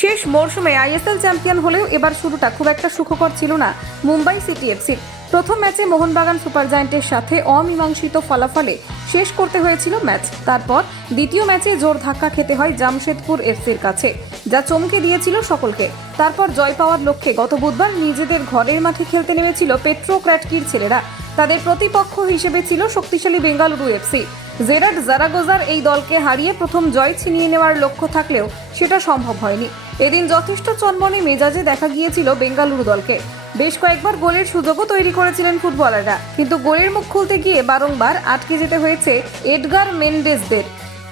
শেষ মরশুমে ISL champion হলেও এবার শুরুটা খুব একটা সুখকর ছিল না মুম্বাই সিটি এফসির প্রথম ম্যাচে মোহনবাগান সুপার জায়ান্টের সাথে অমীমাংসিত ফলাফলে শেষ করতে হয়েছিল ম্যাচ। তারপর দ্বিতীয় ম্যাচে জোর ধাক্কা খেতে হয় জামশেদপুর এফসির কাছে, যা চমকে দিয়েছিল সকলকে। তারপর জয় পাওয়ার লক্ষ্যে গত বুধবার নিজেদের ঘরের মাঠে খেলতে নেমেছিল পেট্রো ক্র্যাটকির ছেলেরা। তাদের প্রতিপক্ষ হিসেবে ছিল শক্তিশালী বেঙ্গালুরু এফসি। জেরাড জারাগোজার এই দলকে হারিয়ে প্রথম জয় ছিনিয়ে নেওয়ার লক্ষ্য থাকলেও সেটা সম্ভব হয়নি। এদিন যথেষ্ট চনমনে মেজাজে দেখা গিয়েছিল বেঙ্গালুরু দলকে। বেশ কয়েকবার গোলের সুযোগও তৈরি করেছিলেন ফুটবলাররা, কিন্তু গোলের মুখ খুলতে গিয়ে বারংবার আটকে যেতে হয়েছে এডগার মেন্ডেসদের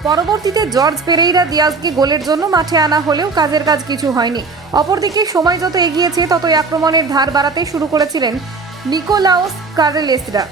পরবর্তীতে জর্জ পেরেইরা দিয়াজকে গোলের জন্য মাঠে আনা হলেও কাজের কাজ কিছু হয়নি। অপরদিকে সময় যত এগিয়েছে, ততই আক্রমণের ধার বাড়াতে শুরু করেছিলেন নিকোলাওস কারেলেসরা।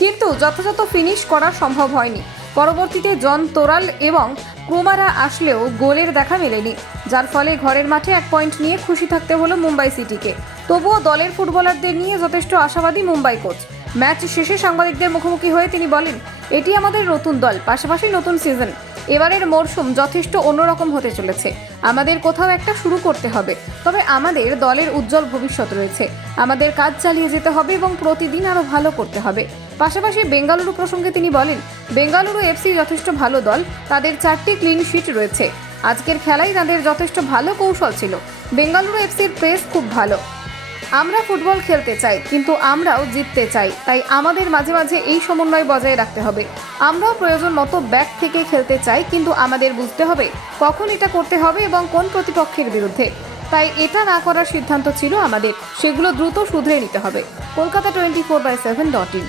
কিন্তু যথাযথ ফিনিশ করা সম্ভব হয়নি। পরবর্তীতে জন তোরাল এবং ক্রোমারা আসলেও গোলের দেখা মেলেনি, যার ফলে ঘরের মাঠে এক পয়েন্ট নিয়ে খুশি থাকতে হলো মুম্বাই সিটিকে। তবুও দলের ফুটবলারদের নিয়ে যথেষ্ট আশাবাদী মুম্বাই কোচ। ম্যাচ শেষে সাংবাদিকদের মুখোমুখি হয়ে তিনি বলেন, এটি আমাদের নতুন দল, পাশাপাশি নতুন সিজন। এবারের মরশুম যথেষ্ট অন্যরকম হতে চলেছে। আমাদের কোথাও একটা শুরু করতে হবে। তবে আমাদের দলের উজ্জ্বল ভবিষ্যৎ রয়েছে। আমাদের কাজ চালিয়ে যেতে হবে এবং প্রতিদিন আরও ভালো করতে হবে। পাশাপাশি বেঙ্গালুরু প্রসঙ্গে তিনি বলেন, বেঙ্গালুরু এফসি যথেষ্ট ভালো দল। তাদের চারটি ক্লিন শিট রয়েছে। আজকের খেলায় তাদের যথেষ্ট ভালো কৌশল ছিল। বেঙ্গালুরু এফসির প্রেস খুব ভালো। আমরা ফুটবল খেলতে চাই, কিন্তু আমরাও জিততে চাই। তাই আমাদের মাঝে মাঝে এই সমন্বয় বজায় রাখতে হবে। আমরাও প্রয়োজন মতো ব্যাক থেকে খেলতে চাই, কিন্তু আমাদের বুঝতে হবে কখন এটা করতে হবে এবং কোন প্রতিপক্ষের বিরুদ্ধে। তাই এটা না করার সিদ্ধান্ত ছিল আমাদের। সেগুলো দ্রুত শুধরে নিতে হবে। Kolkata twenty four by seven dot in.